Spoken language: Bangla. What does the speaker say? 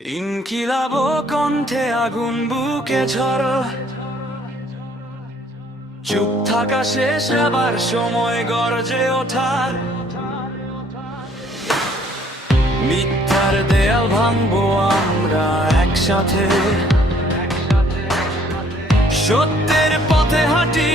ইনকিলাব কণ্ঠে আগুন বুকে ঝড়, চুপ থাকা শেষ, আবার সময় গর্জে ওঠার। মিথ্যার দেয়াল ভাঙবো আমরা একসাথে, সত্যের পথে হাঁটি।